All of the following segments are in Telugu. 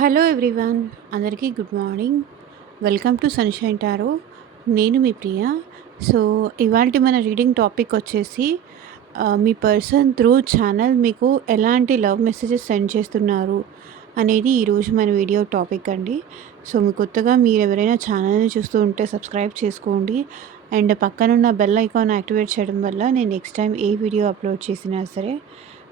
హలో ఎవ్రీవన్, అందరికీ good morning. Welcome to sunshine tarot. నేను మీ ప్రియ. సో, ఇవాల్టి మన రీడింగ్ టాపిక్ వచ్చేసి మీ పర్సన్ త్రూ ఛానల్ మీకు ఎలాంటి లవ్ మెసేజెస్ సెండ్ చేస్తున్నారు అనేది ఈరోజు మన వీడియో టాపిక్ అండి. సో, కొత్తగా మీరు ఎవరైనా ఛానల్ని చూస్తూ ఉంటే సబ్స్క్రైబ్ చేసుకోండి. అండ్ పక్కనున్న బెల్ ఐకాన్ యాక్టివేట్ చేయడం వల్ల నేను నెక్స్ట్ టైం ఏ వీడియో అప్లోడ్ చేసినా సరే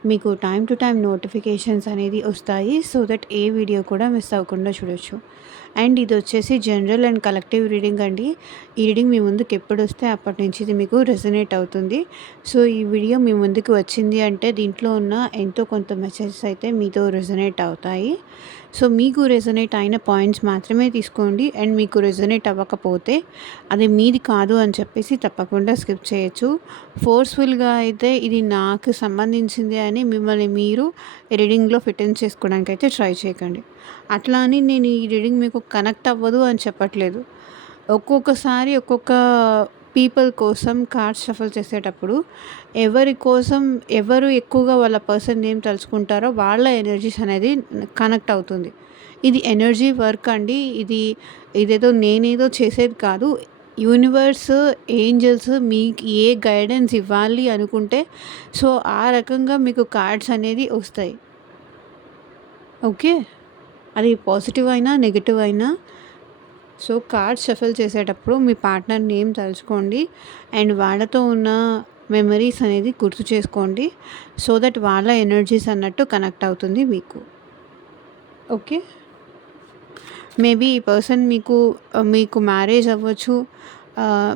మీకు టైం టు టైం నోటిఫికేషన్స్ అనేది వస్తాయి. సో దట్ ఏ వీడియో కూడా మిస్ అవ్వకుండా చూడొచ్చు. అండ్ ఇది వచ్చేసి జనరల్ అండ్ కలెక్టివ్ రీడింగ్ అండి. ఈ రీడింగ్ మీ ముందుకు ఎప్పుడు వస్తే అప్పటి నుంచి ఇది మీకు రెజొనేట్ అవుతుంది. సో ఈ వీడియో మీ ముందుకు వచ్చింది అంటే దీంట్లో ఉన్న ఎంతో కొంత మెసేజెస్ అయితే మీతో రెజొనేట్ అవుతాయి. సో మీకు రెజొనేట్ అయిన పాయింట్స్ మాత్రమే తీసుకోండి. అండ్ మీకు రెజొనేట్ అవ్వకపోతే అది మీది కాదు అని చెప్పేసి తప్పకుండా స్కిప్ చేయొచ్చు. ఫోర్స్ఫుల్గా అయితే ఇది నాకు సంబంధించింది అని మిమ్మల్ని మీరు రీడింగ్లో ఫిట్ ఇన్ చేసుకోవడానికి అయితే ట్రై చేయకండి. అట్లా అని నేను ఈ రీడింగ్ మీకు కనెక్ట్ అవ్వదు అని చెప్పట్లేదు. ఒక్కొక్కసారి ఒక్కొక్క పీపుల్ కోసం కార్డ్స్ షఫల్ చేసేటప్పుడు ఎవరి కోసం ఎవరు ఎక్కువగా వాళ్ళ పర్సన్ నేమ్ తలుచుకుంటారో వాళ్ళ ఎనర్జీస్ అనేది కనెక్ట్ అవుతుంది. ఇది ఎనర్జీ వర్క్ అండి. ఇదేదో నేనేదో చేసేది కాదు. యూనివర్స్, ఏంజల్స్ మీకు ఏ గైడెన్స్ ఇవ్వాలి అనుకుంటే సో ఆ రకంగా మీకు కార్డ్స్ అనేది వస్తాయి. ఓకే, అది పాజిటివ్ అయినా నెగిటివ్ అయినా. సో కార్డ్స్ షఫల్ చేసేటప్పుడు మీ పార్ట్నర్ నేమ్ తలుచుకోండి అండ్ వాళ్ళతో ఉన్న మెమరీస్ అనేది గుర్తు చేసుకోండి. సో దట్ వాళ్ళ ఎనర్జీస్ అన్నట్టు కనెక్ట్ అవుతుంది మీకు. ఓకే, మేబీ ఈ పర్సన్ మీకు మ్యారేజ్ అవ్వచ్చు,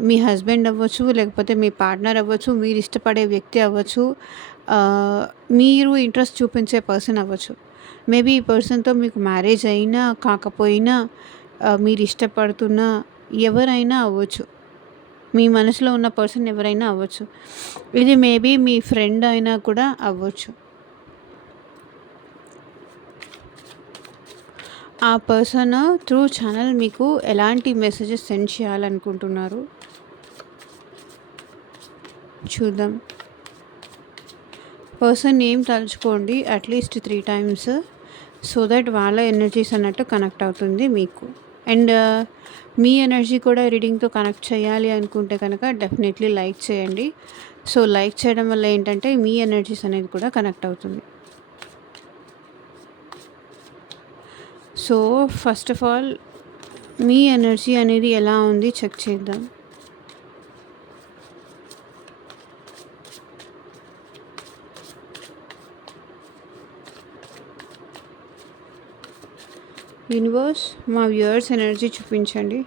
మీ హస్బెండ్ అవ్వచ్చు, లేకపోతే మీ పార్ట్నర్ అవ్వచ్చు, మీరు ఇష్టపడే వ్యక్తి అవ్వచ్చు, మీరు ఇంట్రెస్ట్ చూపించే పర్సన్ అవ్వచ్చు. మేబీ ఈ పర్సన్తో మీకు మ్యారేజ్ అయినా కాకపోయినా మీరు ఇష్టపడుతున్న ఎవరైనా అవ్వచ్చు. మీ మనసులో ఉన్న పర్సన్ ఎవరైనా అవ్వచ్చు. ఇది మేబీ మీ ఫ్రెండ్ అయినా కూడా అవ్వచ్చు. ఆ పర్సన్ త్రూ ఛానల్ మీకు ఎలాంటి మెసేజెస్ సెండ్ చేయాలనుకుంటున్నారు చూద్దాం. పర్సన్ నేమ్ తలుచుకోండి అట్లీస్ట్ 3 టైమ్స్. సో దట్ వాళ్ళ ఎనర్జీస్ అన్నట్టు కనెక్ట్ అవుతుంది మీకు. అండ్ మీ ఎనర్జీ కూడా రీడింగ్తో కనెక్ట్ చేయాలి అనుకుంటే కనుక డెఫినెట్లీ లైక్ చేయండి. సో లైక్ చేయడం వల్ల ఏంటంటే మీ ఎనర్జీస్ అనేది కూడా కనెక్ట్ అవుతుంది. So first of all me energy అనేది ఎలా ఉంది చెక్ చేద్దాం. యూనివర్స్, మా వ్యూవర్స్ ఎనర్జీ చూపించండి.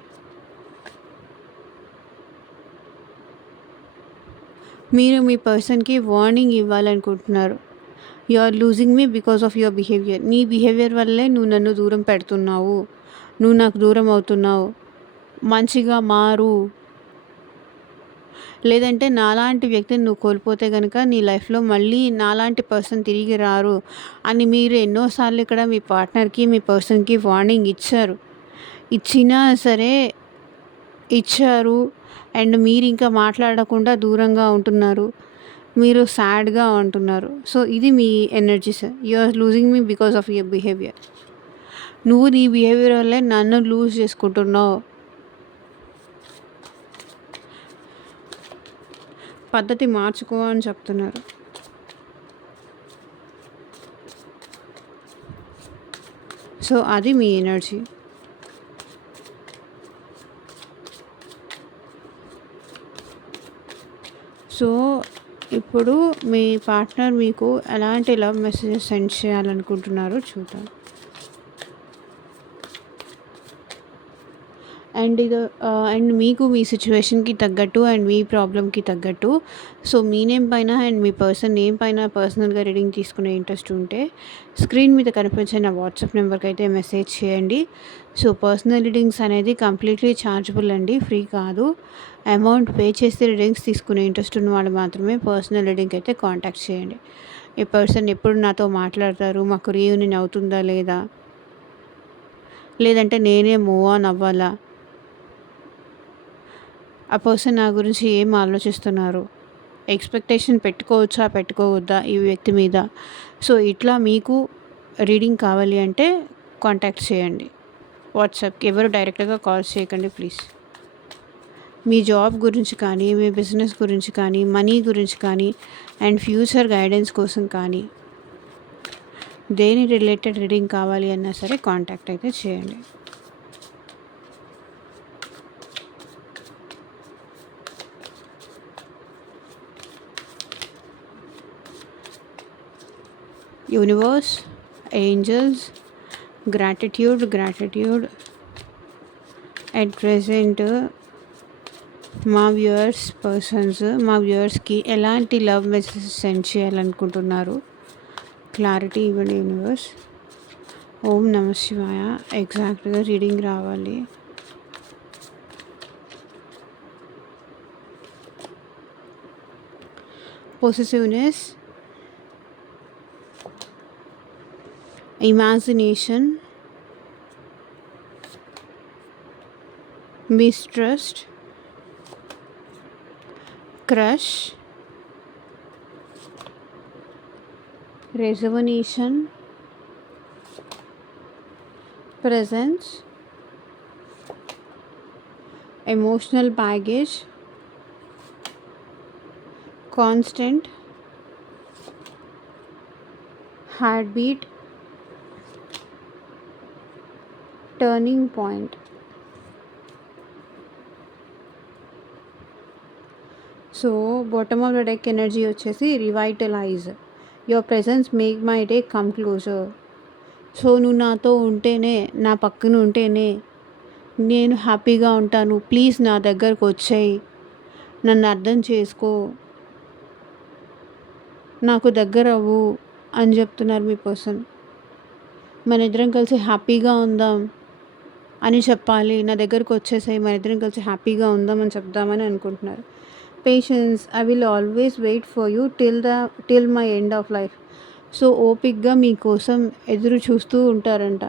మీరు మీ పర్సన్కి వార్నింగ్ ఇవ్వాలనుకుంటున్నారు. You are losing me because of your behaviour. నీ బిహేవియర్ వల్లే నువ్వు నన్ను దూరం పెడుతున్నావు, నువ్వు నాకు దూరం అవుతున్నావు, మంచిగా మారు, లేదంటే నాలాంటి వ్యక్తిని నువ్వు కోల్పోతే కనుక నీ లైఫ్లో మళ్ళీ నాలాంటి పర్సన్ తిరిగి రారు అని మీరు ఎన్నోసార్లు ఇక్కడ మీ పార్ట్నర్కి మీ పర్సన్కి వార్నింగ్ ఇచ్చినా సరే ఇచ్చారు. అండ్ మీరు ఇంకా మాట్లాడకుండా దూరంగా ఉంటున్నారు, మీరు సాడ్గా ఉంటున్నారు. సో ఇది మీ energies. You are losing me because of your behaviour. నువ్వు నీ బిహేవియర్ వల్లే నన్ను లూజ్ చేసుకుంటున్నావు. పద్ధతి మార్చుకో అని చెప్తున్నారు. సో అది మీ ఎనర్జీ. సో ఇప్పుడు మీ పార్ట్నర్ మీకు ఎలాంటి లవ్ మెసేజెస్ సెండ్ చేయాలనుకుంటున్నారో చూద్దాం. అండ్ మీకు మీ సిచ్యువేషన్కి తగ్గట్టు అండ్ మీ ప్రాబ్లమ్కి తగ్గట్టు సో మీ నేమ్ పైన అండ్ మీ పర్సన్ నేమ్ పైన పర్సనల్గా రీడింగ్ తీసుకునే ఇంట్రెస్ట్ ఉంటే స్క్రీన్ మీద కనిపించే నా వాట్సాప్ నెంబర్కి అయితే మెసేజ్ చేయండి. సో పర్సనల్ రీడింగ్స్ అనేది కంప్లీట్లీ ఛార్జబుల్ అండి, ఫ్రీ కాదు. అమౌంట్ పే చేస్తే రీడింగ్స్ తీసుకునే ఇంట్రెస్ట్ ఉన్న వాళ్ళు మాత్రమే పర్సనల్ రీడింగ్ అయితే కాంటాక్ట్ చేయండి. ఈ పర్సన్ ఎప్పుడు నాతో మాట్లాడతారు, మాకు రీయూనియన్ అవుతుందా లేదా, లేదంటే నేనే మూవ్ ఆన్ అవ్వాలా, ఆ పర్సన్ నా గురించి ఏం ఆలోచిస్తున్నారు, ఎక్స్పెక్టేషన్ పెట్టుకోవచ్చా పెట్టుకోవద్దా ఈ వ్యక్తి మీద. సో ఇట్లా మీకు రీడింగ్ కావాలి అంటే కాంటాక్ట్ చేయండి. వాట్సాప్కి ఎవరు డైరెక్ట్గా కాల్ చేయకండి ప్లీజ్. మీ జాబ్ గురించి కానీ, మీ బిజినెస్ గురించి కానీ, మనీ గురించి కానీ, అండ్ ఫ్యూచర్ గైడెన్స్ కోసం కానీ, దేని రిలేటెడ్ రీడింగ్ కావాలి అన్నా సరే కాంటాక్ట్ అయితే చేయండి. Universe, angels, gratitude at present మా వ్యూవర్స్కి ఎలాంటి లవ్ మెసేజ్ సెండ్ చేయాలనుకుంటున్నారు, క్లారిటీ ఇవ్వండి యూనివర్స్. ఓం నమ శివాయ. ఎగ్జాక్ట్గా రీడింగ్ రావాలి. Possessiveness, imagination, mistrust, crush, rejuvenation, presence, emotional baggage, constant, heartbeat, turning point. So bottom of the deck energy వచ్చేసి revitalise. Your presence make my day come closer. So నువ్వు నాతో ఉంటేనే, నా పక్కన ఉంటేనే నేను హ్యాపీగా ఉంటాను. ప్లీజ్ నా దగ్గరకు వచ్చేయి, నన్ను అర్థం చేసుకో, నాకు దగ్గర అవ్వు అని చెప్తున్నారు మీ పర్సన్. మన ఇద్దరం కలిసి హ్యాపీగా ఉందాం అని చెప్పాలి. నా దగ్గరకు వచ్చేసాయి, మన ఇద్దరం కలిసి హ్యాపీగా ఉందాం అని చెప్దామని అనుకుంటున్నారు. Patience, I will always wait for you till my end of life. So ఓపిక్గా మీకోసం ఎదురు చూస్తూ ఉంటారంట.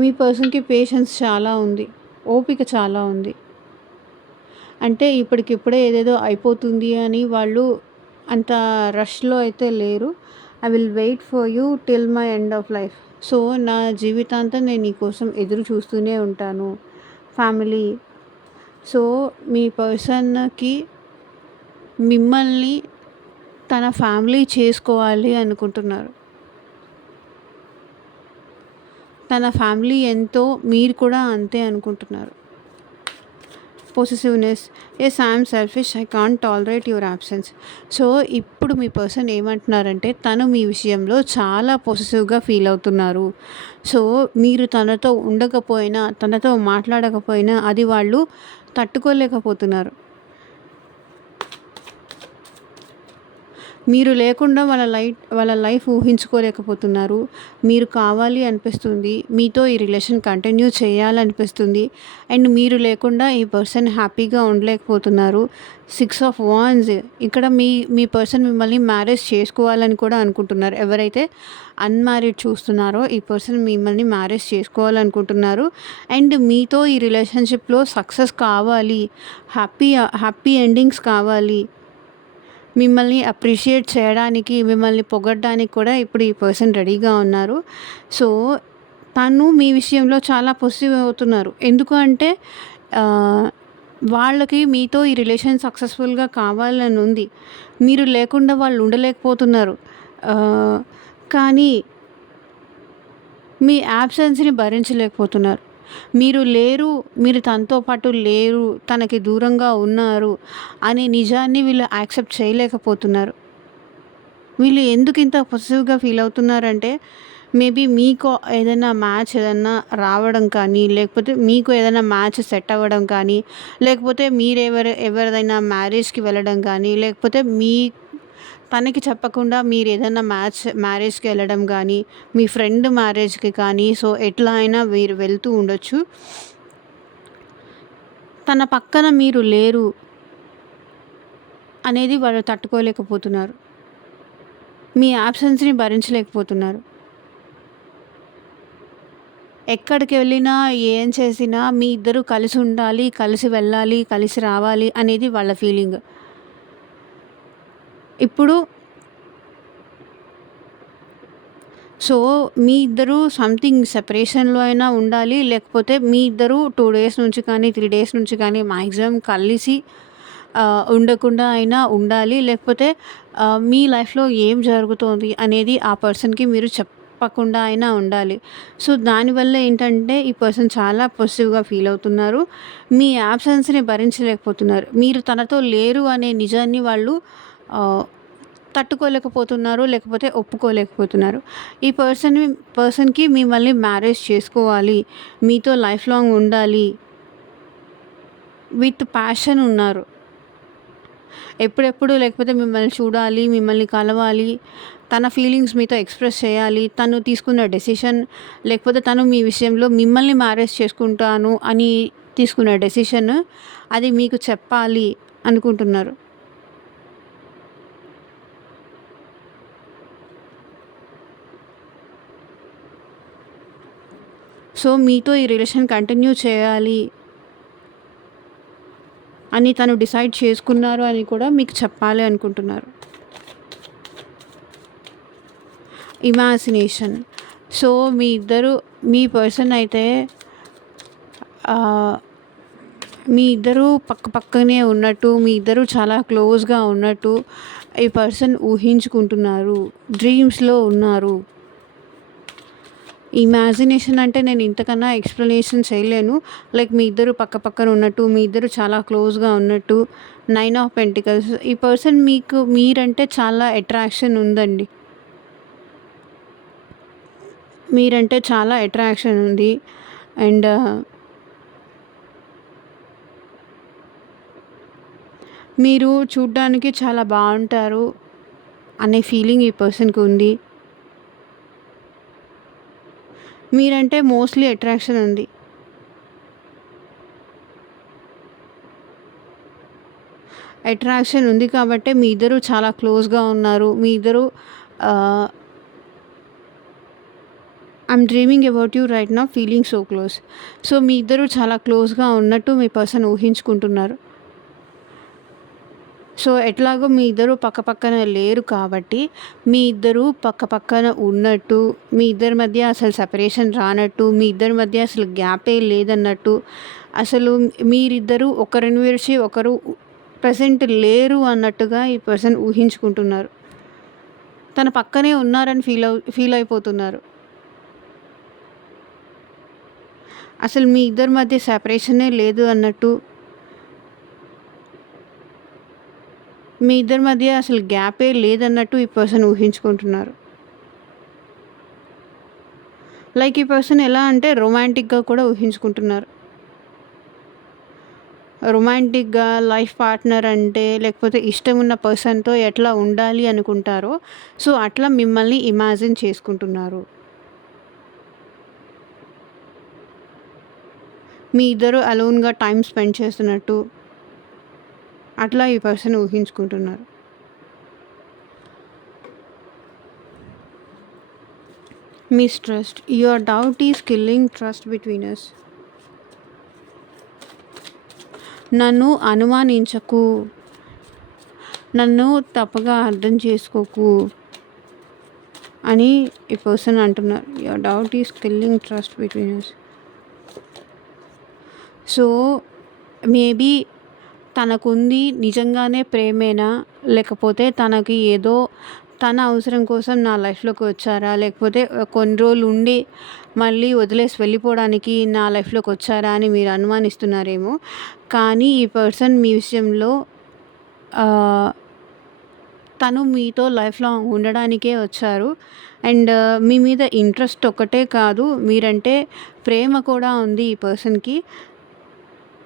మీ పర్సన్కి పేషెన్స్ చాలా ఉంది, ఓపిక చాలా ఉంది. అంటే ఇప్పటికిప్పుడే ఏదేదో అయిపోతుంది అని వాళ్ళు అంత రష్లో అయితే లేరు. I will wait for you till my end of life. So నా జీవితాంతం నేను నీకోసం ఎదురు చూస్తూనే ఉంటాను. ఫ్యామిలీ, సో మీ పర్సన్కి మిమ్మల్ని తన ఫ్యామిలీ చేసుకోవాలి అనుకుంటున్నారు. తన ఫ్యామిలీ ఎంతో మీరు కూడా అంతే అనుకుంటున్నారు. Possessiveness, yes I'm selfish, I can't tolerate your absence. So ఇప్పుడు మీ పర్సన్ ఏమంటున్నారంటే తను మీ విషయంలో చాలా పొసెసివ్గా ఫీల్ అవుతున్నారు. సో మీరు తనతో ఉండకపోయినా, తనతో మాట్లాడకపోయినా అది వాళ్ళు తట్టుకోలేకపోతున్నారు. మీరు లేకుండా వాళ్ళ లైఫ్ ఊహించుకోలేకపోతున్నారు. మీరు కావాలి అనిపిస్తుంది, మీతో ఈ రిలేషన్ కంటిన్యూ చేయాలనిపిస్తుంది. అండ్ మీరు లేకుండా ఈ పర్సన్ హ్యాపీగా ఉండలేకపోతున్నారు. 6 ఆఫ్ వాండ్స్, ఇక్కడ మీ పర్సన్ మిమ్మల్ని మ్యారేజ్ చేసుకోవాలని కూడా అనుకుంటున్నారు. ఎవరైతే అన్మ్యారీడ్ చూస్తున్నారో ఈ పర్సన్ మిమ్మల్ని మ్యారేజ్ చేసుకోవాలనుకుంటున్నారు. అండ్ మీతో ఈ రిలేషన్షిప్లో సక్సెస్ కావాలి, హ్యాపీ ఎండింగ్స్ కావాలి, మిమ్మల్ని అప్రిషియేట్ చేయడానికి, మిమ్మల్ని పొగడడానికి కూడా ఇప్పుడు ఈ పర్సన్ రెడీగా ఉన్నారు. సో తను మీ విషయంలో చాలా పొసెసివ్ అవుతున్నారు. ఎందుకు అంటే వాళ్ళకి మీతో ఈ రిలేషన్ సక్సెస్ఫుల్గా కావాలని ఉంది. మీరు లేకుండా వాళ్ళు ఉండలేకపోతున్నారు. కానీ మీ యాబ్సెన్స్ని భరించలేకపోతున్నారు. మీరు లేరు, మీరు తనతో పాటు లేరు, తనకి దూరంగా ఉన్నారు అనే నిజాన్ని వీళ్ళు యాక్సెప్ట్ చేయలేకపోతున్నారు. వీళ్ళు ఎందుకు ఇంత పొసెసివ్గా ఫీల్ అవుతున్నారంటే మేబీ మీకు ఏదైనా మ్యాచ్ ఏదైనా రావడం కానీ, లేకపోతే మీకు ఏదైనా మ్యాచ్ సెట్ అవ్వడం కానీ, లేకపోతే ఎవరిదైనా మ్యారేజ్కి వెళ్ళడం కానీ, లేకపోతే తనకి చెప్పకుండా మీరు ఏదైనా మ్యారేజ్కి వెళ్ళడం కానీ, మీ ఫ్రెండ్ మ్యారేజ్కి కానీ, సో ఎట్లా అయినా మీరు వెళ్తూ ఉండొచ్చు. తన పక్కన మీరు లేరు అనేది వాళ్ళు తట్టుకోలేకపోతున్నారు. మీ యాబ్సెన్స్ని భరించలేకపోతున్నారు. ఎక్కడికి వెళ్ళినా, ఏం చేసినా మీ ఇద్దరు కలిసి ఉండాలి, కలిసి వెళ్ళాలి, కలిసి రావాలి అనేది వాళ్ళ ఫీలింగ్. ఇప్పుడు సో, మీ ఇద్దరు సంథింగ్ సెపరేషన్‌లో అయినా ఉండాలి. లేకపోతే మీ ఇద్దరు 2 డేస్ నుంచి కానీ, 3 డేస్ నుంచి కానీ మాక్సిమం కలిసి ఉండకుండా అయినా ఉండాలి. లేకపోతే మీ లైఫ్‌లో ఏం జరుగుతోంది అనేది ఆ పర్సన్‌కి మీరు చెప్పకుండా అయినా ఉండాలి. సో, దానివల్ల ఏంటంటే ఈ పర్సన్ చాలా పొసెసివ్‌గా ఫీల్ అవుతున్నారు. మీ యాబ్సెన్స్‌ని భరించలేకపోతున్నారు. మీరు తనతో లేరు అనే నిజాన్ని వాళ్ళు ఆహ్, తట్టుకోలేకపోతున్నారు. లేకపోతే ఒప్పుకోలేకపోతున్నారు. ఈ పర్సన్‌కి మిమ్మల్ని మ్యారేజ్ చేసుకోవాలి. మీతో లైఫ్ లాంగ్ ఉండాలి. విత్ ప్యాషన్ ఉన్నారు. ఎప్పుడెప్పుడు లేకపోతే మిమ్మల్ని చూడాలి, మిమ్మల్ని కలవాలి, తన ఫీలింగ్స్ మీతో ఎక్స్‌ప్రెస్ చేయాలి. తను తీసుకున్న డెసిషన్ లేకపోతే తను మీ విషయంలో మిమ్మల్ని మ్యారేజ్ చేసుకుంటాను అని తీసుకున్న డెసిషన్ అది మీకు చెప్పాలి అనుకుంటున్నారు. సో, మీతో ఈ రిలేషన్ కంటిన్యూ చేయాలి అని తను డిసైడ్ చేసుకున్నారు అని కూడా మీకు చెప్పాలి అనుకుంటున్నారు. ఇమాజినేషన్. సో, మీ పర్సన్ అయితే ఆహ్, మీ ఇద్దరు పక్కనే ఉన్నట్టు, మీ ఇద్దరు చాలా క్లోజ్‌గా ఉన్నట్టు ఈ పర్సన్ ఊహించుకుంటున్నారు. డ్రీమ్స్‌లో ఉన్నారు. ఇమాజినేషన్ అంటే నేను ఇంతకన్నా ఎక్స్‌ప్లనేషన్ చేయలేను. లైక్ మీ ఇద్దరు పక్కన ఉన్నట్టు, మీ ఇద్దరు చాలా క్లోజ్‌గా ఉన్నట్టు. 9 ఆఫ్ పెంటికల్స్. ఈ పర్సన్ మీరంటే చాలా అట్రాక్షన్ ఉందండి. మీరంటే చాలా అట్రాక్షన్ ఉంది. అండ్ మీరు చూడ్డానికి చాలా బావుంటారు అనే ఫీలింగ్ ఈ పర్సన్‌కి ఉంది. మీరంటే మోస్ట్‌లీ అట్రాక్షన్ ఉంది. అట్రాక్షన్ ఉంది కాబట్టే మీ ఇద్దరు చాలా క్లోజ్‌గా ఉన్నారు. మీ ఇద్దరు ah, I'm dreaming about you right now feeling so close. So, మీ ఇద్దరు చాలా క్లోజ్‌గా ఉన్నట్టు మీ పర్సన్ ఊహించుకుంటున్నారు. సో, ఎట్లాగో మీ ఇద్దరు పక్కన లేరు కాబట్టి, మీ ఇద్దరు పక్కన ఉన్నట్టు, మీ ఇద్దరి మధ్య అసలు సెపరేషన్ రానట్టు, మీ ఇద్దరి మధ్య అసలు గ్యాపే లేదన్నట్టు, అసలు మీరిద్దరూ ఒకరిని విడిచి ఒకరు ప్రెజెంట్ లేరు అన్నట్టుగా ఈ పర్సన్ ఊహించుకుంటున్నారు. తన పక్కనే ఉన్నారని ఫీల్ అయిపోతున్నారు. అసలు మీ ఇద్దరి మధ్య సెపరేషనే లేదు అన్నట్టు, మీ ఇద్దరి మధ్య అసలు గ్యాపే లేదన్నట్టు ఈ పర్సన్ ఊహించుకుంటున్నారు. లైక్ ఈ పర్సన్ ఎలా అంటే రొమాంటిక్‌గా కూడా ఊహించుకుంటున్నారు. రొమాంటిక్‌గా లైఫ్ పార్ట్నర్ అంటే లేకపోతే ఇష్టమున్న పర్సన్‌తో ఎట్లా ఉండాలి అనుకుంటారో, సో, అట్లా మిమ్మల్ని ఇమాజిన్ చేసుకుంటున్నారు. మీ ఇద్దరు అలోన్‌గా టైమ్ స్పెండ్ చేస్తున్నట్టు, అట్లా ఈ పర్సన్ ఊహించుకుంటున్నారు. Mistrust. Your doubt is killing trust between us. నన్ను అనుమానించకు. నన్ను తప్పుగా అర్థం చేసుకోకు అని ఈ పర్సన్ అంటున్నారు. Your doubt is killing trust between us. So, maybe తనకుంది నిజంగానే ప్రేమేనా? లేకపోతే తనకి ఏదో తన అవసరం కోసం నా లైఫ్‌లోకి వచ్చారా? లేకపోతే కొన్ని రోజులు ఉండి మళ్ళీ వదిలేసి వెళ్ళిపోవడానికి నా లైఫ్‌లోకి వచ్చారా అని మీరు అనుమానిస్తున్నారేమో. కానీ ఈ పర్సన్ మీ విషయంలో ఆహ్, తను మీతో లైఫ్ లాంగ్ ఉండడానికే వచ్చారు. అండ్ మీ మీద ఇంట్రెస్ట్ ఒక్కటే కాదు, మీరంటే ప్రేమ కూడా ఉంది ఈ పర్సన్‌కి.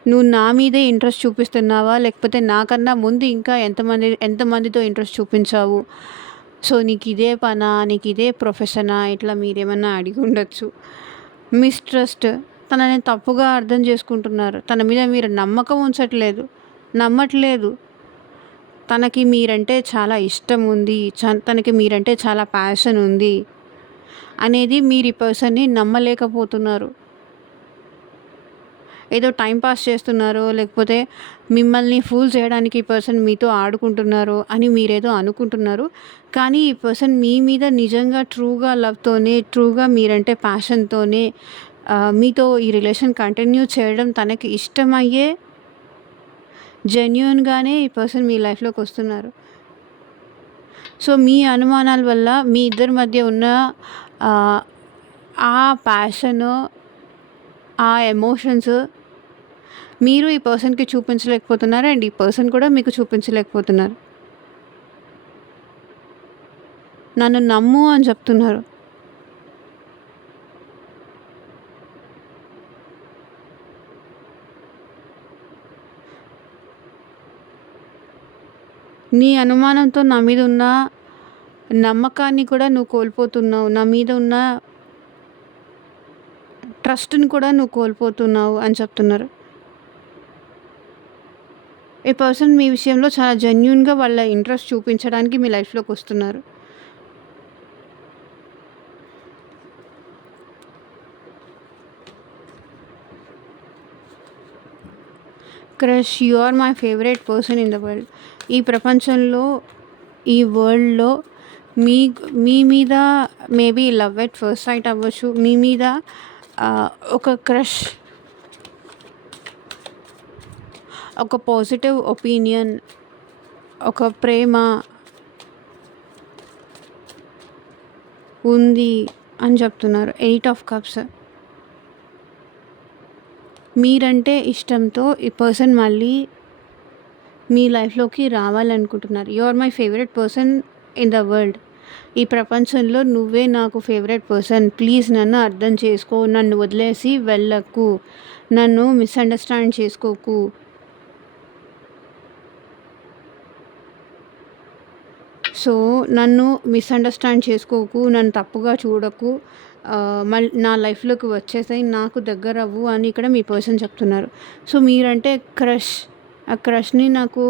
నువ్వు నా మీదే ఇంట్రెస్ట్ చూపిస్తున్నావా? లేకపోతే నాకన్నా ముందు ఇంకా ఎంతమందితో ఇంట్రెస్ట్ చూపించావు? సో, నీకిదే పనా? నీకిదే ప్రొఫెషనా? ఇట్లా మీరేమన్నా అడిగి ఉండొచ్చు. మిస్‌ట్రస్ట్. తనని తప్పుగా అర్థం చేసుకుంటున్నారు. తన మీద మీరు నమ్మకం ఉంచట్లేదు. నమ్మట్లేదు. తనకి మీరంటే చాలా ఇష్టం ఉంది. తనకి మీరంటే చాలా ప్యాషన్ ఉంది అనేది మీరు ఈ పర్సన్‌ని నమ్మలేకపోతున్నారు. ఏదో టైం పాస్ చేస్తున్నారో, లేకపోతే మిమ్మల్ని ఫూల్ చేయడానికి ఈ పర్సన్ మీతో ఆడుకుంటున్నారో అని మీరేదో అనుకుంటున్నారు. కానీ ఈ పర్సన్ మీ మీద నిజంగా ట్రూగా లవ్‌తోనే, ట్రూగా మీరంటే ప్యాషన్‌తోనే మీతో ఈ రిలేషన్ కంటిన్యూ చేయడం తనకి ఇష్టమయ్యే జెన్యూన్‌గానే ఈ పర్సన్ మీ లైఫ్‌లోకొస్తున్నారు. సో, మీ అనుమానాల వల్ల మీ ఇద్దరి మధ్య ఉన్న ఆహ్, ఆ ప్యాషను, ఆ ఎమోషన్స్ మీరు ఈ పర్సన్‌కి చూపించలేకపోతున్నారు. అండ్ ఈ పర్సన్ కూడా మీకు చూపించలేకపోతున్నారు. నన్ను నమ్ము అని చెప్తున్నారు. నీ అనుమానంతో నా మీద ఉన్న నమ్మకాన్ని కూడా నువ్వు కోల్పోతున్నావు. నా మీద ఉన్న ట్రస్ట్‌ని కూడా నువ్వు కోల్పోతున్నావు అని చెప్తున్నారు. ఈ పర్సన్ మీ విషయంలో చాలా జెన్యూన్‌గా వాళ్ళ ఇంట్రెస్ట్ చూపించడానికి మీ లైఫ్‌లోకొస్తున్నారు. Crush, you are my favourite person in the world. ఈ ప్రపంచంలో, ఈ వరల్డ్‌లో మీ మీ మీద maybe love at first sight అవ్వచ్చు. మీ మీద ఒక క్రష్, ఒక పాజిటివ్ ఒపీనియన్, ఒక ప్రేమ ఉంది అని చెప్తున్నారు. 8 ఆఫ్ కప్స్. మీరంటే ఇష్టంతో ఈ పర్సన్ మళ్ళీ మీ లైఫ్‌లోకి రావాలనుకుంటున్నారు. You are my favourite person in the world. ఈ ప్రపంచంలో నువ్వే నాకు ఫేవరెట్ పర్సన్. ప్లీజ్ నన్ను అర్థం చేసుకో. నన్ను వదిలేసి వెళ్ళకు. నన్ను మిస్‌అండర్‌స్టాండ్ చేసుకోకు. సో, నన్ను మిస్‌అండర్‌స్టాండ్ చేసుకోకు. నన్ను తప్పుగా చూడకు. నా లైఫ్‌లోకి వచ్చేసేయి. నాకు దగ్గరవ్వు అని ఇక్కడ మీ పర్సన్ చెప్తున్నారు. సో, మీరంటే క్రష్. ఆ క్రష్‌ని నాకు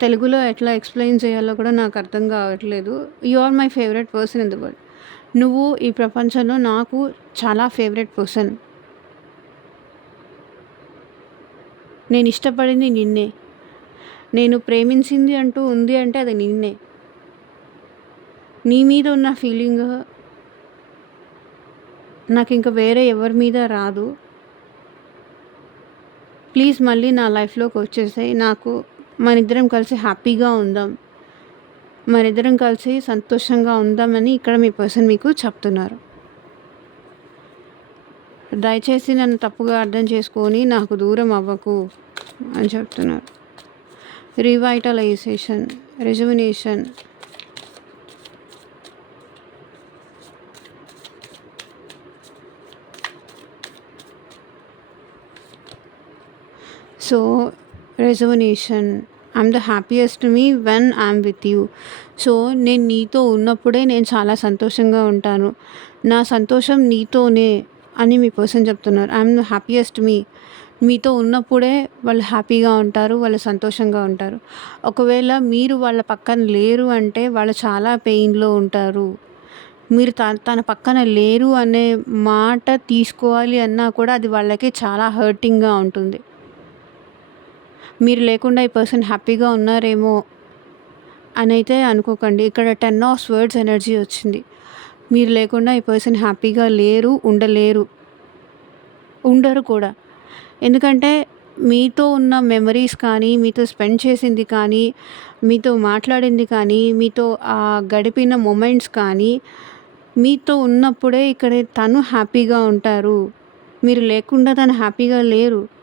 తెలుగులో ఎట్లా ఎక్స్‌ప్లెయిన్ చేయాలో కూడా నాకు అర్థం కావట్లేదు. You are my favourite person in the world. నువ్వు ఈ ప్రపంచంలో నాకు చాలా ఫేవరెట్ పర్సన్. నేను ఇష్టపడింది నిన్నే. నేను ప్రేమించింది అంటూ ఉంది అంటే అది నిన్నే. నీ మీద ఉన్న ఫీలింగ్ నాకింక వేరే ఎవరి మీద రాదు. ప్లీజ్ మళ్ళీ నా లైఫ్‌లోకి వచ్చేసేయి. మనిద్దరం కలిసి హ్యాపీగా ఉందాం. మనిద్దరం కలిసి సంతోషంగా ఉందామని ఇక్కడ మీ పర్సన్ మీకు చెప్తున్నారు. దయచేసి నన్ను తప్పుగా అర్థం చేసుకొని నాకు దూరం అవ్వకు అని చెప్తున్నారు. Revitalisation, rejuvenation. So, resonation. I'm the happiest me when I'm with you. So, నేను నీతో ఉన్నప్పుడే నేను చాలా సంతోషంగా ఉంటాను. నా సంతోషం నీతోనే అని మీ పర్సన్ చెప్తున్నారు. ఐయామ్ ద హ్యాపీయెస్ట్ మీ. మీతో ఉన్నప్పుడే వాళ్ళు హ్యాపీగా ఉంటారు. వాళ్ళు సంతోషంగా ఉంటారు. ఒకవేళ మీరు వాళ్ళ పక్కన లేరు అంటే వాళ్ళు చాలా పెయిన్‌లో ఉంటారు. మీరు తన పక్కన లేరు అనే మాట తీసుకోవాలి అన్నా కూడా అది వాళ్ళకి చాలా హర్టింగ్‌గా ఉంటుంది. మీరు లేకుండా ఈ పర్సన్ హ్యాపీగా ఉన్నారేమో అనైతే అనుకోకండి. ఇక్కడ 10 ఆఫ్ స్వర్డ్స్ ఎనర్జీ వచ్చింది. మీరు లేకుండా ఈ పర్సన్ హ్యాపీగా లేరు, ఉండలేరు, ఉండరు కూడా. ఎందుకంటే మీతో ఉన్న మెమరీస్ కానీ, మీతో స్పెండ్ చేసింది కానీ, మీతో మాట్లాడింది కానీ, మీతో గడిపిన మొమెంట్స్ కానీ, మీతో ఉన్నప్పుడే ఇక్కడ తను హ్యాపీగా ఉంటారు. మీరు లేకుండా తను హ్యాపీగా లేరు.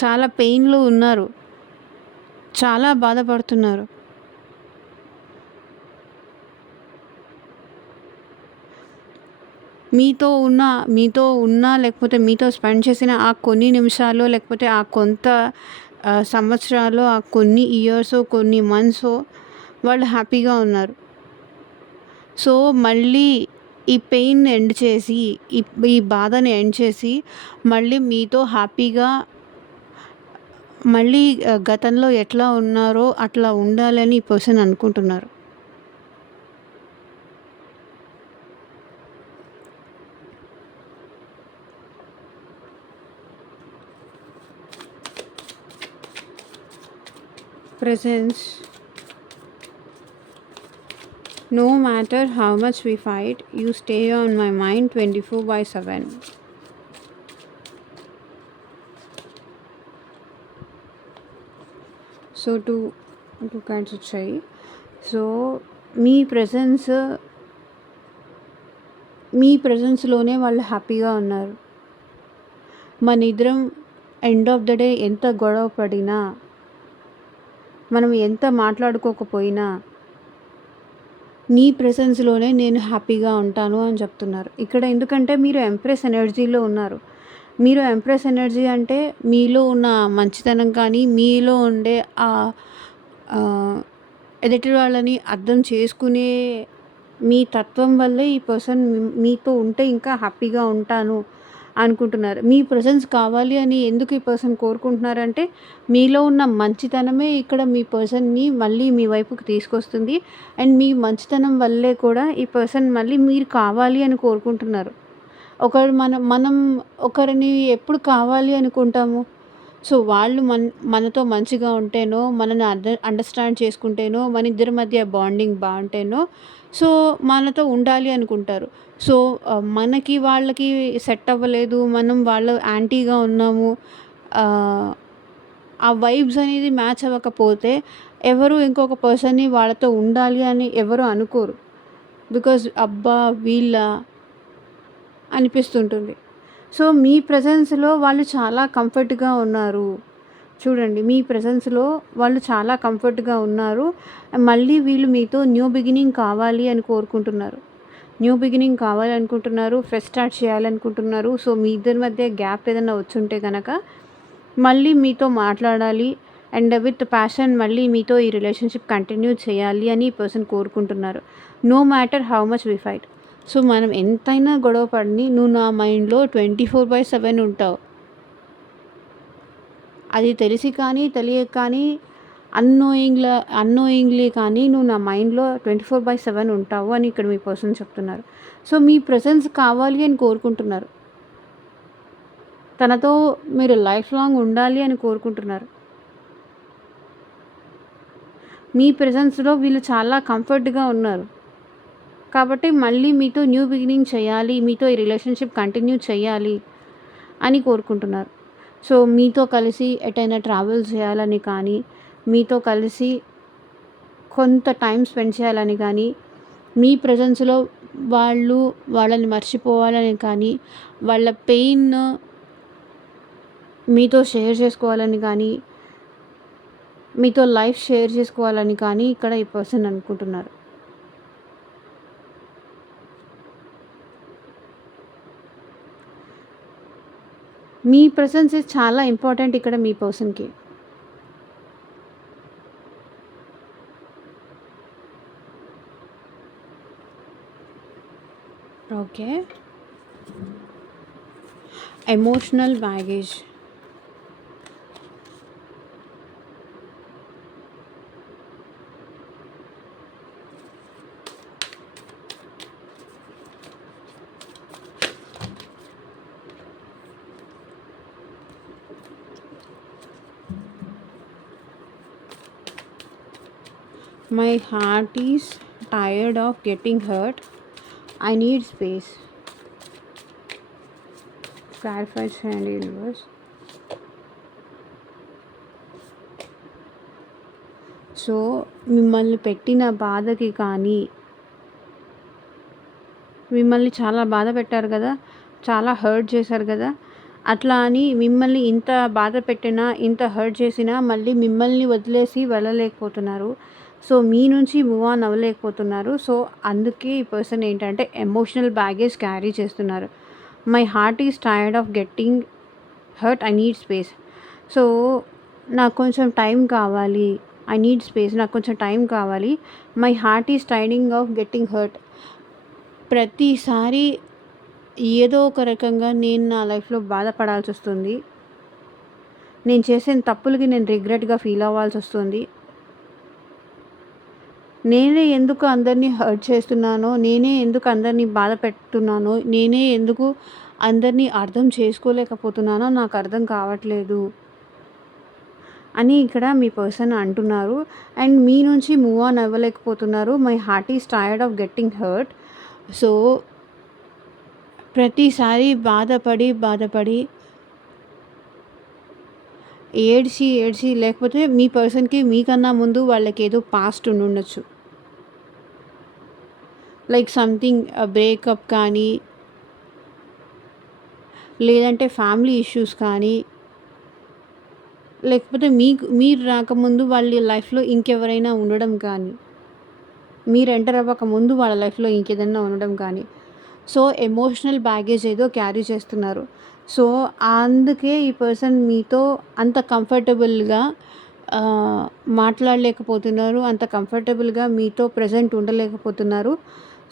చాలా పెయిన్‌లో ఉన్నారు. చాలా బాధపడుతున్నారు. మీతో ఉన్న లేకపోతే మీతో స్పెండ్ చేసిన ఆ కొన్ని నిమిషాలు, లేకపోతే ఆ కొంత సంవత్సరాలు, ఆ కొన్ని ఇయర్సో, కొన్ని మంత్సో వాళ్ళు హ్యాపీగా ఉన్నారు. సో, మళ్ళీ ఈ పెయిన్‌ని ఎండ్ చేసి, ఈ బాధని ఎండ్ చేసి, మళ్ళీ మీతో హ్యాపీగా మళ్ళీ గతంలో ఎట్లా ఉన్నారో అట్లా ఉండాలని ఈ పర్సన్ అనుకుంటున్నారు. presence. No matter how much we fight, you stay on my mind 24/7. So two kinds వచ్చాయి. సో మీ ప్రెజెన్స్ మీ ప్రెజెన్స్లోనే వాళ్ళు హ్యాపీగా ఉన్నారు. మన ఇద్దరం ఎండ్ ఆఫ్ ద డే ఎంత గొడవ పడినా, మనం ఎంత మాట్లాడుకోకపోయినా నీ ప్రెసెన్స్లోనే నేను హ్యాపీగా ఉంటాను అని చెప్తున్నారు ఇక్కడ. ఎందుకంటే మీరు ఎంప్రెస్ ఎనర్జీలో ఉన్నారు. మీరు ఎంప్రెస్ ఎనర్జీ అంటే మీలో ఉన్న మంచితనం కానీ, మీలో ఉండే ఎదుటి వాళ్ళని అర్థం చేసుకునే మీ తత్వం వల్లే ఈ పర్సన్ మీతో ఉంటే ఇంకా హ్యాపీగా ఉంటాను అనుకుంటున్నారు. మీ ప్రెజెన్స్ కావాలి అని ఎందుకు ఈ పర్సన్ కోరుకుంటున్నారంటే, మీలో ఉన్న మంచితనమే ఇక్కడ మీ పర్సన్‌ని మళ్ళీ మీ వైపుకి తీసుకొస్తుంది. అండ్ మీ మంచితనం వల్లే కూడా ఈ పర్సన్ మళ్ళీ మీరు కావాలి అని కోరుకుంటున్నారు. మనం ఒకరిని ఎప్పుడు కావాలి అనుకుంటాము? సో, వాళ్ళు మనతో మంచిగా ఉంటేనో, మనని అండర్‌స్టాండ్ చేసుకుంటేనో, మన ఇద్దరి మధ్య బాండింగ్ బావుంటేనో, సో, మనతో ఉండాలి అనుకుంటారు. సో, మనకి వాళ్ళకి సెట్ అవ్వలేదు, మనం వాళ్ళ యాంటీగా ఉన్నాము, ఆ వైబ్స్ అనేది మ్యాచ్ అవ్వకపోతే ఎవరు ఇంకొక పర్సన్‌ని వాళ్ళతో ఉండాలి అని ఎవరు అనుకోరు. బికాజ్ అబ్బా! వీళ్ళా అనిపిస్తుంటుంది. సో, మీ ప్రెజెన్స్‌లో వాళ్ళు చాలా కంఫర్ట్‌గా ఉన్నారు. చూడండి, మీ ప్రెజెన్స్‌లో వాళ్ళు చాలా కంఫర్ట్‌గా ఉన్నారు. మళ్ళీ వీళ్ళు మీతో న్యూ బిగినింగ్ కావాలి అని కోరుకుంటున్నారు. న్యూ బిగినింగ్ కావాలనుకుంటున్నారు. ఫ్రెష్ స్టార్ట్ చేయాలనుకుంటున్నారు. సో, మీ ఇద్దరి మధ్య గ్యాప్ ఏదైనా వచ్చుంటే గనక మళ్ళీ మీతో మాట్లాడాలి అండ్ విత్ ప్యాషన్ మళ్ళీ మీతో ఈ రిలేషన్‌షిప్ కంటిన్యూ చేయాలి అని ఈ పర్సన్ కోరుకుంటున్నారు. No matter how much we fight. So, మనం ఎంతైనా గొడవ పడని నువ్వు నా మైండ్‌లో 24/7 ఉంటావు. అది తెలిసి కానీ, తెలియక కానీ, అన్నోయింగ్లీ కానీ నువ్వు నా మైండ్‌లో 24/7 ఉంటావు అని ఇక్కడ మీ పర్సన్ చెప్తున్నారు. సో, మీ ప్రెజెన్స్ కావాలి అని కోరుకుంటున్నారు. తనతో మీరు లైఫ్ లాంగ్ ఉండాలి అని కోరుకుంటున్నారు. మీ ప్రెజెన్స్‌లో వీళ్ళు చాలా కంఫర్ట్‌గా ఉన్నారు. కాబట్టి మళ్ళీ మీతో న్యూ బిగినింగ్ చేయాలి, మీతో ఈ రిలేషన్‌షిప్ కంటిన్యూ చేయాలి అని కోరుకుంటున్నారు. సో, మీతో కలిసి ఎటైనా ట్రావెల్ చేయాలని కానీ, మీతో కలిసి కొంత టైం స్పెండ్ చేయాలని కానీ, మీ ప్రెజెన్స్‌లో వాళ్ళని మర్చిపోవాలని కానీ, వాళ్ళ పెయిన్ మీతో షేర్ చేసుకోవాలని కానీ, మీతో లైఫ్ షేర్ చేసుకోవాలని కానీ ఇక్కడ ఈ పర్సన్ అనుకుంటున్నారు. మీ ప్రెజెన్స్ చాలా ఇంపార్టెంట్ ఇక్కడ మీ పర్సన్‌కి. Okay. Emotional baggage. My heart is tired of getting hurt. I need space. Clarify చేయండి యూనివర్స్. సో, మిమ్మల్ని పెట్టిన బాధకి కానీ, మిమ్మల్ని చాలా బాధ పెట్టారు కదా, చాలా హర్ట్ చేశారు కదా, అట్లా అని మిమ్మల్ని ఇంత బాధ పెట్టినా, ఇంత హర్ట్ చేసినా మళ్ళీ మిమ్మల్ని వదిలేసి వెళ్ళలేకపోతున్నారు. సో, మీ నుంచి మూవ్ ఆన్ అవ్వలేకపోతున్నారు. సో, అందుకే ఈ పర్సన్ ఏంటంటే ఎమోషనల్ బ్యాగేజ్ క్యారీ చేస్తున్నారు. My heart is tired of getting hurt. I need space. So, నాకు కొంచెం టైం కావాలి. I need space. నాకు కొంచెం టైం కావాలి. My heart is tiring of getting hurt. ప్రతిసారి ఏదో ఒక రకంగా నేను నా లైఫ్‌లో బాధపడాల్సి వస్తుంది. నేను చేసిన తప్పులకి నేను రిగ్రెట్‌గా ఫీల్ అవ్వాల్సి వస్తుంది. నేనే ఎందుకు అందరినీ హర్ట్ చేస్తున్నానో, నేనే ఎందుకు అందరినీ బాధ పెడుతున్నానో, నేనే ఎందుకు అందరినీ అర్థం చేసుకోలేకపోతున్నానో నాకు అర్థం కావట్లేదు. అని ఇక్కడ మీ పర్సన్ అంటున్నారు. అండ్ మీ నుంచి మూవ్ ఆన్ అవ్వలేకపోతున్నారు. My heart is tired of getting hurt. So ప్రతిసారి బాధపడి ఏడ్చి లేకపోతే మీ పర్సన్‌కి మీకన్నా ముందు వాళ్ళకేదో పాస్ట్ ఉండుండొచ్చు. లైక్ సంథింగ్ బ్రేకప్ కానీ, లేదంటే ఫ్యామిలీ ఇష్యూస్ కానీ, లేకపోతే మీరు రాకముందు వాళ్ళ లైఫ్‌లో ఇంకెవరైనా ఉండడం కానీ, మీరు ఎంటర్ అవ్వకముందు వాళ్ళ లైఫ్‌లో ఇంకేదన్నా ఉండడం కానీ. సో ఎమోషనల్ బ్యాగేజ్ ఏదో క్యారీ చేస్తున్నారు. సో అందుకే ఈ పర్సన్ మీతో అంత కంఫర్టబుల్‌గా మాట్లాడలేకపోతున్నారు. అంత కంఫర్టబుల్‌గా మీతో ప్రెజెంట్ ఉండలేకపోతున్నారు.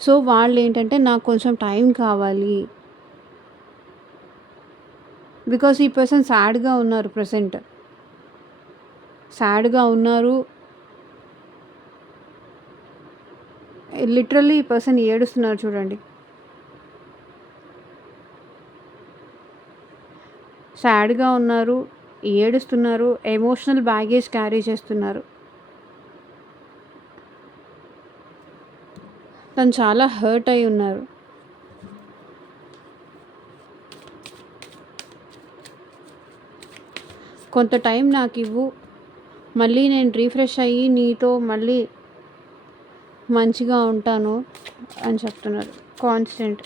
సో వాళ్ళేంటంటే నాకు కొంచెం టైం కావాలి. బికాజ్ ఈ పర్సన్ సాడ్‌గా ఉన్నారు ప్రెజెంట్. సాడ్‌గా ఉన్నారు. లిటరల్లీ ఈ పర్సన్ ఏడుస్తున్నారు చూడండి. సాడ్‌గా ఉన్నారు, ఏడుస్తున్నారు, ఎమోషనల్ బ్యాగేజ్ క్యారీ చేస్తున్నారు. తను చాలా హర్ట్ అయి ఉన్నారు. కొంత టైం నాకివ్వు. మళ్ళీ నేను రిఫ్రెష్ అయ్యి నీతో మళ్ళీ మంచిగా ఉంటాను అని చెప్తున్నారు. Constant.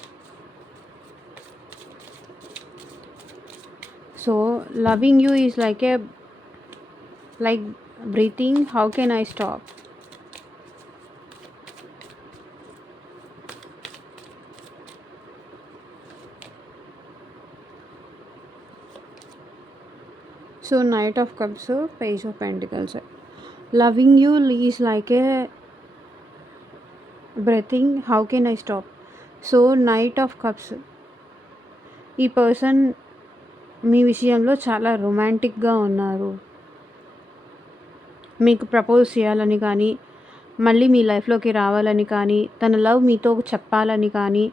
So loving you is like breathing. How can I stop? So Knight of Cups, Page of Pentacles. Loving you is like a breathing. How can I stop? So Knight of Cups. ఈ పర్సన్ మీ విషయంలో చాలా రొమాంటిక్గా ఉన్నారు. మీకు ప్రపోజ్ చేయాలని కానీ, మళ్ళీ మీ లైఫ్లోకి రావాలని కానీ, తన లవ్ మీతో చెప్పాలని కానీ,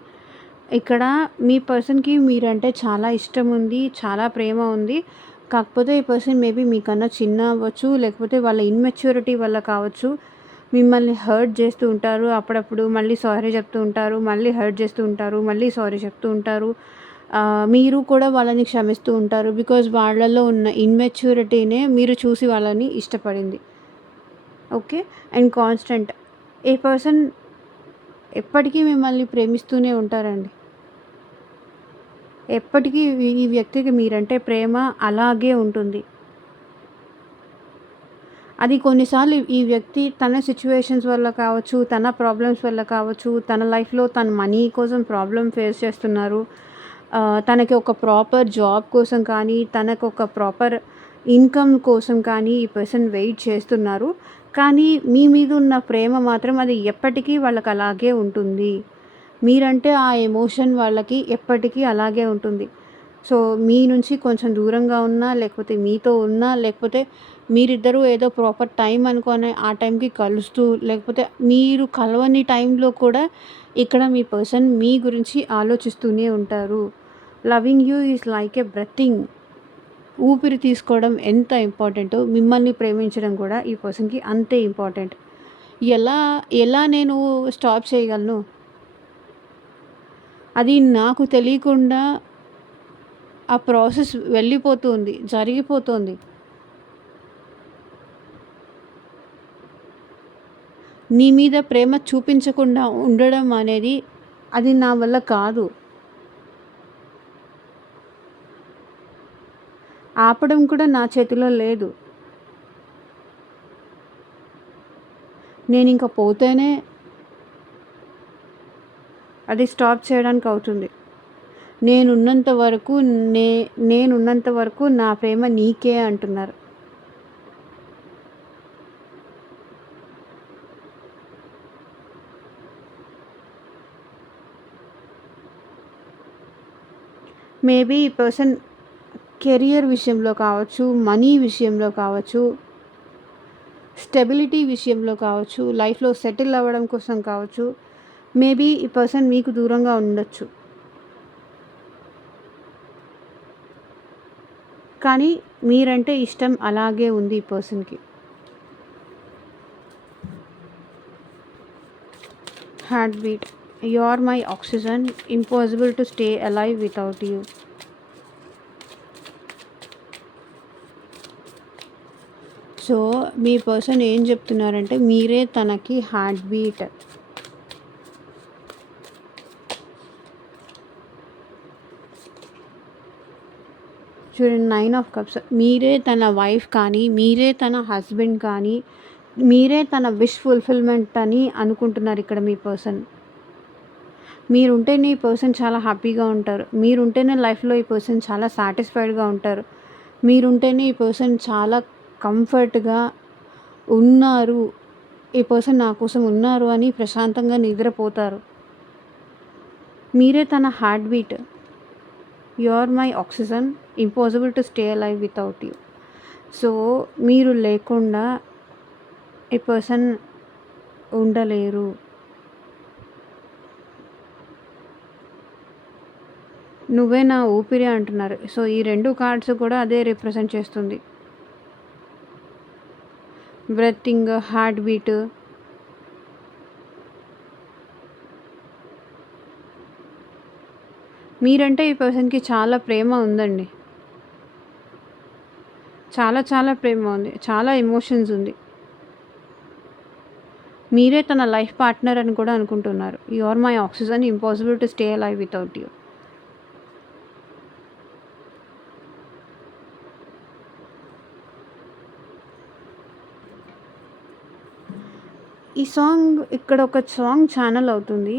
ఇక్కడ మీ పర్సన్కి మీరంటే చాలా ఇష్టం ఉంది, చాలా ప్రేమ ఉంది. కాకపోతే ఈ పర్సన్ మేబీ మీకన్నా చిన్న అవ్వచ్చు, లేకపోతే వాళ్ళ ఇన్మెచ్యూరిటీ వల్ల కావచ్చు. మిమ్మల్ని హర్ట్ చేస్తూ ఉంటారు. అప్పుడప్పుడు మళ్ళీ సారీ చెప్తూ ఉంటారు, మళ్ళీ హర్ట్ చేస్తూ ఉంటారు, మళ్ళీ సారీ చెప్తూ ఉంటారు. మీరు కూడా వాళ్ళని క్షమిస్తూ ఉంటారు. బికాజ్ వాళ్ళలో ఉన్న ఇన్మెచ్యూరిటీనే మీరు చూసి వాళ్ళని ఇష్టపడింది. Okay. And constant. A person ఎప్పటికీ మిమ్మల్ని ప్రేమిస్తూనే ఉంటారండి. ఎప్పటికీ ఈ వ్యక్తికి మీరంటే ప్రేమ అలాగే ఉంటుంది. అది కొన్నిసార్లు ఈ వ్యక్తి తన సిచ్యువేషన్స్ వల్ల కావచ్చు, తన ప్రాబ్లమ్స్ వల్ల కావచ్చు, తన లైఫ్‌లో తన మనీ కోసం ప్రాబ్లమ్ ఫేస్ చేస్తున్నారు. తనకి ఒక ప్రాపర్ జాబ్ కోసం కానీ, తనకు ఒక ప్రాపర్ ఇన్కమ్ కోసం కానీ ఈ పర్సన్ వెయిట్ చేస్తున్నారు. కానీ మీ మీద ఉన్న ప్రేమ మాత్రం అది ఎప్పటికీ వాళ్ళకి అలాగే ఉంటుంది. మీరంటే ఆ ఎమోషన్ వాళ్ళకి ఎప్పటికీ అలాగే ఉంటుంది. సో మీ నుంచి కొంచెం దూరంగా ఉన్నా, లేకపోతే మీతో ఉన్నా, లేకపోతే మీరిద్దరూ ఏదో ప్రాపర్ టైం అనుకొని ఆ టైంకి కలుస్తూ, లేకపోతే మీరు కలవని టైంలో కూడా ఇక్కడ మీ పర్సన్ మీ గురించి ఆలోచిస్తూనే ఉంటారు. Loving you is like a breathing. ఊపిరి తీసుకోవడం ఎంత ఇంపార్టెంటో మిమ్మల్ని ప్రేమించడం కూడా ఈ పర్సన్కి అంతే ఇంపార్టెంట్. ఎలా ఎలా నేను స్టాప్ చేయగలను? అది నాకు తెలియకుండా ఆ ప్రాసెస్ వెళ్ళిపోతుంది, జరిగిపోతుంది. నీ మీద ప్రేమ చూపించకుండా ఉండడం అనేది అది నా వల్ల కాదు. ఆపడం కూడా నా చేతిలో లేదు. నేనింక పోతేనే అది స్టాప్ చేయడానికి అవుతుంది. నేనున్నంత వరకు నా ప్రేమ నీకే అంటున్నారు. మేబీ ఈ పర్సన్ కెరియర్ విషయంలో కావచ్చు, మనీ విషయంలో కావచ్చు, స్టెబిలిటీ విషయంలో కావచ్చు, లైఫ్‌లో సెటిల్ అవ్వడం కోసం కావచ్చు, మేబీ ఈ పర్సన్ మీకు దూరంగా ఉండొచ్చు. కానీ మీరంటే ఇష్టం అలాగే ఉంది ఈ పర్సన్‌కి. Heart beat. You are my oxygen. Impossible to stay alive without you. So, మీ పర్సన్ ఏం చెప్తున్నారంటే మీరే తనకి హార్ట్ బీట్. చూడండి 9 ఆఫ్ కప్స్. మీరే తన వైఫ్ కానీ, మీరే తన హస్బెండ్ కానీ, మీరే తన విష్ ఫుల్‌ఫిల్‌మెంట్ అని అనుకుంటున్నారు ఇక్కడ మీ పర్సన్. మీరుంటేనే ఈ పర్సన్ చాలా హ్యాపీగా ఉంటారు. మీరుంటేనే లైఫ్‌లో ఈ పర్సన్ చాలా సాటిస్ఫైడ్‌గా ఉంటారు. మీరుంటేనే ఈ పర్సన్ చాలా కంఫర్ట్‌గా ఉన్నారు. ఈ పర్సన్ నా కోసం ఉన్నారు అని ప్రశాంతంగా నిద్రపోతారు. మీరే తన heart beat. You are my oxygen. Impossible to stay alive without you. So, మీరు లేకుండా ఈ పర్సన్ ఉండలేరు. నువ్వే నా ఊపిరి అంటున్నారు. సో, ఈ 2 కార్డ్స్ కూడా అదే రిప్రజెంట్ చేస్తుంది. బ్రెతింగ్, హార్ట్ బీట్. మీరంటే ఈ పర్సన్‌కి చాలా ప్రేమ ఉందండి. చాలా చాలా ప్రేమ ఉంది. చాలా ఎమోషన్స్ ఉంది. మీరే తన లైఫ్ పార్ట్నర్ అని కూడా అనుకుంటున్నారు. You are my oxygen. Impossible to stay alive without you. ఈ సాంగ్ ఇక్కడ ఒక సాంగ్ ఛానల్ అవుతుంది.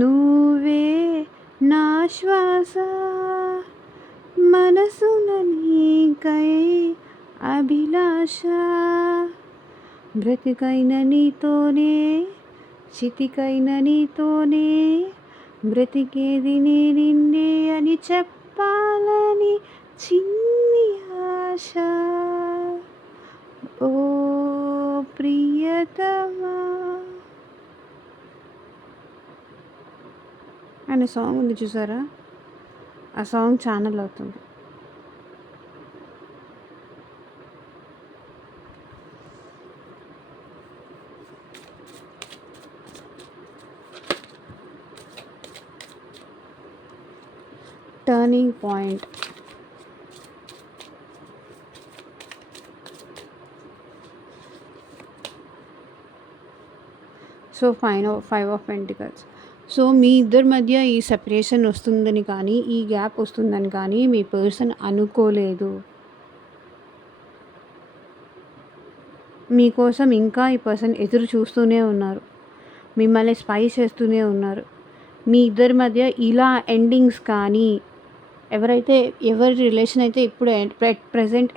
నువ్వే నా శ్వాస మనసున నీకై అభిలాష బ్రతికైన నీతోనే చితికైన నీతోనే బ్రతికేది నే నిన్నే అని చెప్పాలని చిన్ని ఆశ ఓ ప్రియతమా అనే సాంగ్ ఉంది చూసారా? ఆ సాంగ్ ఛానల్ అవుతుంది. Turning point. So, 5 of pentacles. So, మీ ఇద్దరి మధ్య ఈ సెపరేషన్ వస్తుందని కానీ, ఈ గ్యాప్ వస్తుందని కానీ మీ పర్సన్ అనుకోలేదు. మీకోసం ఇంకా ఈ పర్సన్ ఎదురు చూస్తూనే ఉన్నారు. మిమ్మల్ని స్పై చేస్తూనే ఉన్నారు. మీ ఇద్దరి మధ్య ఇలా ఎండింగ్స్ కానీ, ఎవరి రిలేషన్ అయితే ఇప్పుడు ప్రెజెంట్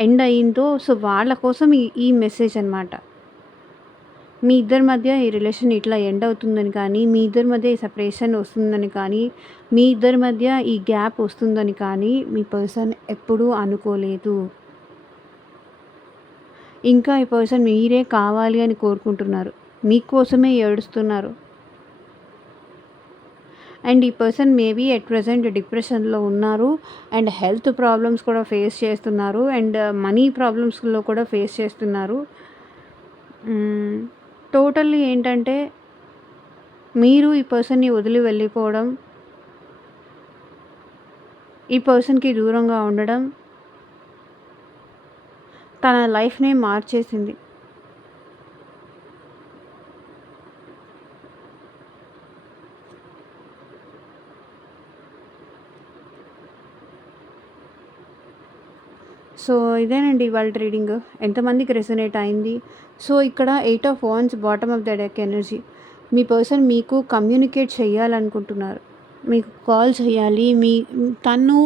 ఎండ్ అయిందో సో, వాళ్ళ కోసం ఈ మెసేజ్ అనమాట. మీ ఇద్దరి మధ్య ఈ రిలేషన్ ఇట్లా ఎండ్ అవుతుందని కానీ, మీ ఇద్దరి మధ్య ఈ సెపరేషన్ వస్తుందని కానీ, మీ ఇద్దరి మధ్య ఈ గ్యాప్ వస్తుందని కానీ మీ పర్సన్ ఎప్పుడూ అనుకోలేదు. ఇంకా ఈ పర్సన్ మీరే కావాలి అని కోరుకుంటున్నారు. మీకోసమే ఏడుస్తున్నారు. అండ్ ఈ పర్సన్ మేబీ ఎట్ ప్రెజెంట్ డిప్రెషన్‌లో ఉన్నారు. అండ్ హెల్త్ ప్రాబ్లమ్స్ కూడా ఫేస్ చేస్తున్నారు. అండ్ మనీ ప్రాబ్లమ్స్‌లో కూడా ఫేస్ చేస్తున్నారు. టోటల్లీ ఏంటంటే మీరు ఈ పర్సన్‌ని వదిలి వెళ్ళిపోవడం, ఈ పర్సన్‌కి దూరంగా ఉండడం తన లైఫ్‌నే మార్చేసింది. సో, ఇదేనండి ఇవాల్టి రీడింగ్. ఎంతమందికి రెసొనేట్ అయింది? సో, ఇక్కడ 8 of wands bottom of the deck energy. Me person మీకు కమ్యూనికేట్ చేయాలనుకుంటున్నారు. మీకు కాల్ చేయాలి. తను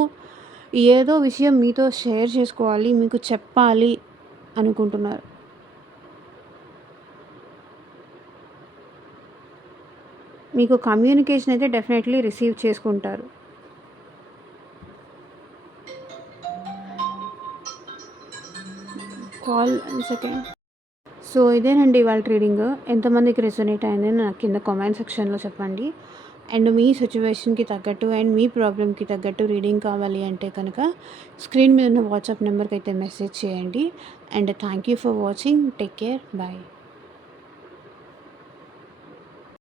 ఏదో విషయం మీతో షేర్ చేసుకోవాలి. మీకు చెప్పాలి అనుకుంటున్నారు. మీకు కమ్యూనికేషన్ అయితే డెఫినెట్‌లీ రిసీవ్ చేసుకుంటారు. Call 1 second. సో, ఇదేనండి ఇవాల్టి రీడింగ్. ఎంతమందికి రెసొనేట్ అయిందని నాకు కింద కామెంట్ సెక్షన్‌లో చెప్పండి. అండ్ మీ సిట్యుయేషన్‌కి తగ్గట్టు అండ్ మీ ప్రాబ్లమ్‌కి తగ్గట్టు రీడింగ్ కావాలి అంటే కనుక స్క్రీన్ మీద ఉన్న వాట్సాప్ నెంబర్‌కైతే మెసేజ్ చేయండి. And thank you for watching. Take care. Bye.